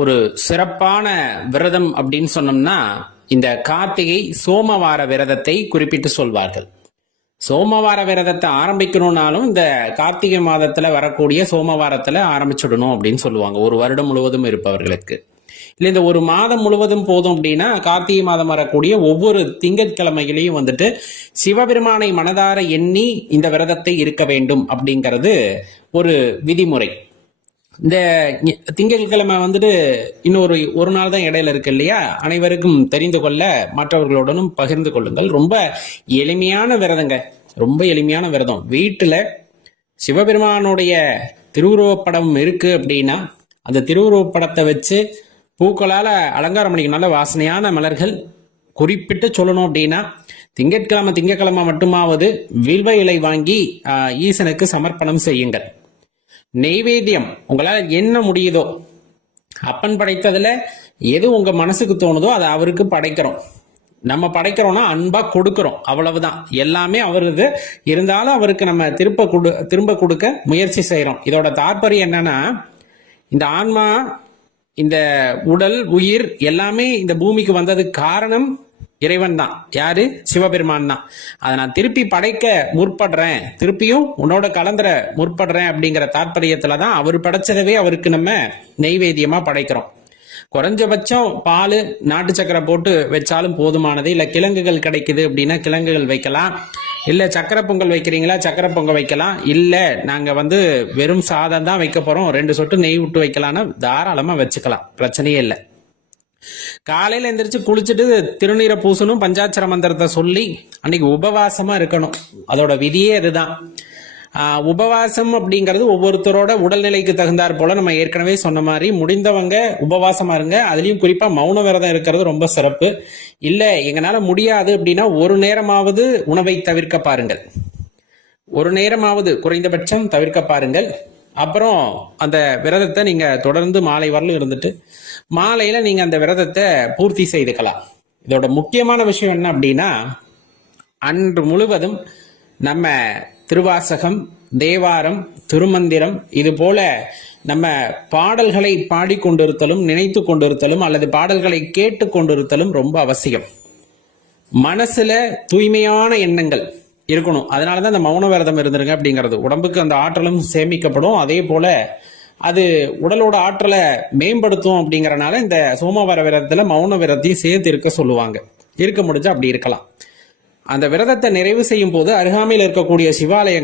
ஒரு சிறப்பான விரதம் அப்படின்னு சொன்னோம்னா இந்த கார்த்திகை சோமவார விரதத்தை குறிப்பிட்டு சொல்வார்கள். சோமவார விரதத்தை ஆரம்பிக்கணும்னாலும் இந்த கார்த்திகை மாதத்துல வரக்கூடிய சோமவாரத்துல ஆரம்பிச்சுடணும் அப்படின்னு சொல்லுவாங்க. ஒரு வருடம் முழுவதும் இருப்பவர்களுக்கு இல்ல இந்த ஒரு மாதம் முழுவதும் போதும் அப்படின்னா கார்த்திகை மாதம் வரக்கூடிய ஒவ்வொரு திங்கட்கிழமைகளையும் சிவபெருமானை மனதார எண்ணி இந்த விரதத்தை இருக்க வேண்டும் அப்படிங்கிறது ஒரு விதிமுறை. இந்த திங்கட்கிழமை இன்னொரு ஒரு நாள் தான் இடையில இருக்கு இல்லையா, அனைவருக்கும் தெரிந்து கொள்ள மற்றவர்களுடனும் பகிர்ந்து கொள்ளுங்கள். ரொம்ப எளிமையான விரதங்க, ரொம்ப எளிமையான விரதம். வீட்டுல சிவபெருமானுடைய திருவுருவப்படம் இருக்கு அப்படின்னா அந்த திருவுருவப்படத்தை வச்சு பூக்களால அலங்காரம் பண்ணிக்க, நல்ல வாசனையான மலர்கள், குறிப்பிட்டு சொல்லணும் அப்படின்னா திங்கட்கிழமை மட்டுமாவது வில்வ இலை வாங்கி ஈசனுக்கு சமர்ப்பணம் செய்யுங்கள். நெய்வேத்தியம் உங்களால் என்ன முடியுதோ, அப்பன் படைத்ததுல எது உங்க மனசுக்கு தோணுதோ அதை அவருக்கு படைக்கிறோம். நம்ம படைக்கிறோம்னா அன்பா கொடுக்கிறோம், அவ்வளவுதான். எல்லாமே அவரது இருந்தாலும் அவருக்கு நம்ம திரும்ப கொடுக்க முயற்சி செய்யறோம். இதோட தாற்பயம் என்னன்னா, இந்த ஆன்மா, இந்த உடல், உயிர் எல்லாமே இந்த பூமிக்கு வந்ததுக்கு காரணம் இறைவன் தான். யாரு? சிவபெருமான் தான். அதை நான் திருப்பி படைக்க முற்படுறேன், திருப்பியும் உன்னோட கலந்துர முற்படுறேன் அப்படிங்கிற தாற்பயத்துலதான் அவர் படைச்சதவே அவருக்கு நம்ம நெய்வேத்தியமா படைக்கிறோம். குறைஞ்சபட்சம் பால், நாட்டு சக்கரை போட்டு வச்சாலும் போதுமானது. இல்ல கிழங்குகள் கிடைக்குது அப்படின்னா கிழங்குகள் வைக்கலாம். இல்ல சக்கரை பொங்கல் வைக்கிறீங்களா, சக்கரை பொங்கல் வைக்கலாம். இல்ல நாங்க வெறும் சாதம் தான் வைக்க போறோம், 2 சொட்டு நெய் விட்டு வைக்கலாம்னா தாராளமா வச்சுக்கலாம், பிரச்சனையே இல்லை. காலையில எந்திரிச்சு குளிச்சுட்டு திருநீரை பூசணும், பஞ்சாட்சர மந்திரத்தை சொல்லி அன்னைக்கு உபவாசமா இருக்கணும். அதோட விதியே அதுதான். உபவாசம் அப்படிங்கிறது ஒவ்வொருத்தரோட உடல்நிலைக்கு தகுந்தாற் போல நம்ம ஏற்கனவே சொன்ன மாதிரி முடிந்தவங்க உபவாசமா இருங்க. அதுலயும் குறிப்பா மௌன விரதம் இருக்கிறது ரொம்ப சிறப்பு. இல்ல எங்களால முடியாது அப்படின்னா ஒரு நேரமாவது உணவை தவிர்க்க பாருங்கள், ஒரு நேரமாவது குறைந்தபட்சம் தவிர்க்க பாருங்கள். அப்புறம் அந்த விரதத்தை நீங்க தொடர்ந்து மாலை வரலும் இருந்துட்டு மாலையில நீங்க அந்த விரதத்தை பூர்த்தி செய்துக்கலாம். இதோட முக்கியமான விஷயம் என்ன அப்படின்னா, அன்று முழுவதும் நம்ம திருவாசகம், தேவாரம், திருமந்திரம் இது போல நம்ம பாடல்களை பாடிக்கொண்டிருத்தலும், நினைத்து கொண்டிருத்தலும் அல்லது பாடல்களை கேட்டு கொண்டிருத்தலும் ரொம்ப அவசியம். மனசுல தூய்மையான எண்ணங்கள் இருக்கணும். அதனாலதான் இந்த மௌன விரதம் இருந்துருங்க அப்படிங்கிறது. உடம்புக்கு அந்த ஆற்றலும் சேமிக்கப்படும், அதே போல அது உடலோட ஆற்றலை மேம்படுத்தும். அப்படிங்கறனால இந்த சோமவார விரதத்துல மௌன விரதத்தையும் சேர்த்து இருக்க சொல்லுவாங்க. இருக்க முடிஞ்சா அப்படி இருக்கலாம். அந்த விரதத்தை நிறைவு செய்யும் போது அருகாமையில் இருக்கக்கூடிய சிவாலயம்